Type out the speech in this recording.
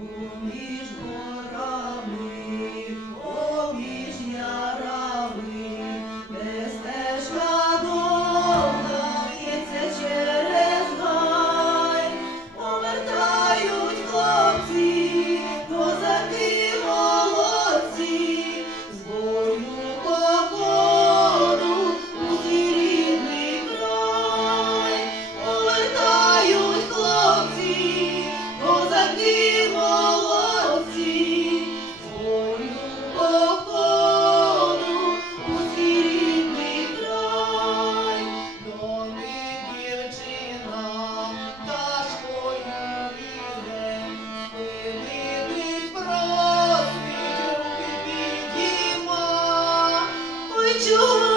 поміж 救